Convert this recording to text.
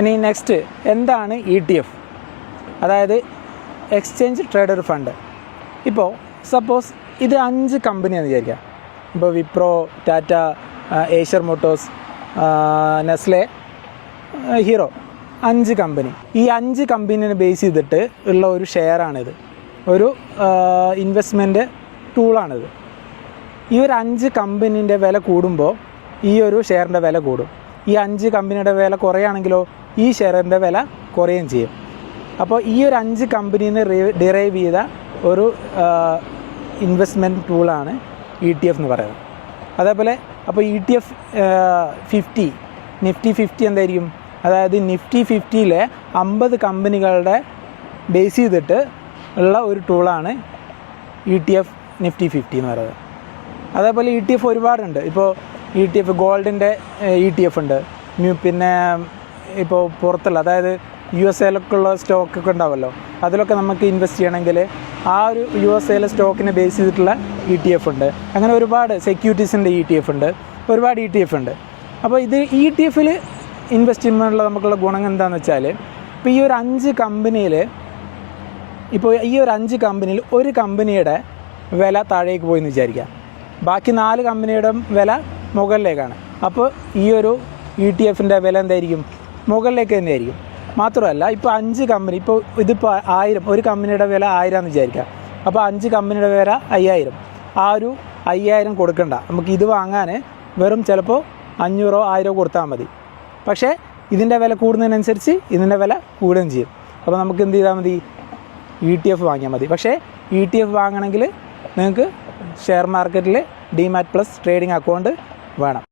ഇനി നെക്സ്റ്റ് എന്താണ് ETF? അതായത് എക്സ്ചേഞ്ച് ട്രേഡഡ് ഫണ്ട്. ഇപ്പോൾ സപ്പോസ് ഇത് 5 കമ്പനിയാണെന്ന് വിചാരിക്കുക. ഇപ്പോൾ Wipro, Tata, Eicher Motors, Nestle, hero, 5 company. ഈ 5 കമ്പനീനെ ബേസ് ചെയ്തിട്ട് ഉള്ള ഒരു ഷെയറാണിത്. ഒരു ഇൻവെസ്റ്റ്മെൻറ്റ് ടൂളാണിത്. ഈ ഒരു 5 കമ്പനീൻ്റെ വില കൂടുമ്പോൾ ഈ ഒരു ഷെയറിൻ്റെ വില കൂടും. ഈ 5 കമ്പനിയുടെ വില കുറയുകയാണെങ്കിലോ ഈ ഷെയറിൻ്റെ വില കുറയുകയും ചെയ്യും. അപ്പോൾ ഈ ഒരു 5 കമ്പനീനെ ഡിറൈവ് ചെയ്ത ഒരു ഇൻവെസ്റ്റ്മെൻറ്റ് ടൂളാണ് ETF എന്ന് പറയുന്നത്. അതേപോലെ അപ്പോൾ ETF 50, നിഫ്റ്റി 50 എന്തായിരിക്കും? അതായത് നിഫ്റ്റി 50-ലെ 50 കമ്പനികളുടെ ബേസ് ചെയ്തിട്ട് ഉള്ള ഒരു ടൂളാണ് ETF നിഫ്റ്റി 50 എന്ന് പറയുന്നത്. അതേപോലെ ETF ഒരുപാടുണ്ട്. ഇപ്പോൾ ETF ഗോൾഡിൻ്റെ ETF ഉണ്ട്. പിന്നെ ഇപ്പോൾ പുറത്തുള്ള അതായത് USA-ലൊക്കെയുള്ള സ്റ്റോക്കൊക്കെ ഉണ്ടാവുമല്ലോ, അതിലൊക്കെ നമുക്ക് ഇൻവെസ്റ്റ് ചെയ്യണമെങ്കിൽ ആ ഒരു USA-ലെ സ്റ്റോക്കിനെ ബേസ് ചെയ്തിട്ടുള്ള ETF ഉണ്ട്. അങ്ങനെ ഒരുപാട് സെക്യൂരിറ്റീസിൻ്റെ ETF ഉണ്ട്, ഒരുപാട് ETF ഉണ്ട്. അപ്പോൾ ഇത് ETF-ൽ ഇൻവെസ്റ്റ് ചെയ്യുമ്പോഴുള്ള നമുക്കുള്ള ഗുണം എന്താണെന്ന് വെച്ചാൽ, ഇപ്പോൾ ഈ ഒരു 5 കമ്പനിയിൽ ഒരു കമ്പനിയുടെ വില താഴേക്ക് പോയി എന്ന് വിചാരിക്കുക, ബാക്കി 4 കമ്പനിയുടെ വില മുകളിലേക്കാണ്. അപ്പോൾ ഈ ഒരു ETF-ൻ്റെ വില എന്തായിരിക്കും? മുകളിലേക്ക് തന്നെയായിരിക്കും. മാത്രമല്ല ഇപ്പോൾ 5 കമ്പനി, ഇതിപ്പോൾ 1000, ഒരു കമ്പനിയുടെ വില 1000 എന്ന് വിചാരിക്കുക. അപ്പോൾ 5 കമ്പനിയുടെ വില 5000. ആ ഒരു 5000 കൊടുക്കണ്ട, നമുക്ക് ഇത് വാങ്ങാൻ വെറും ചിലപ്പോൾ 500-1000 കൊടുത്താൽ മതി. പക്ഷേ ഇതിൻ്റെ വില കൂടുന്നതിനനുസരിച്ച് ഇതിൻ്റെ വില കൂടുകയും ചെയ്യും. അപ്പോൾ നമുക്ക് എന്ത് ചെയ്താൽ മതി? ETF വാങ്ങിയാൽ മതി. പക്ഷേ ETF വാങ്ങണമെങ്കിൽ നിങ്ങൾക്ക് ഷെയർ മാർക്കറ്റിൽ DMAT+ ട്രേഡിംഗ് അക്കൗണ്ട് വേണം.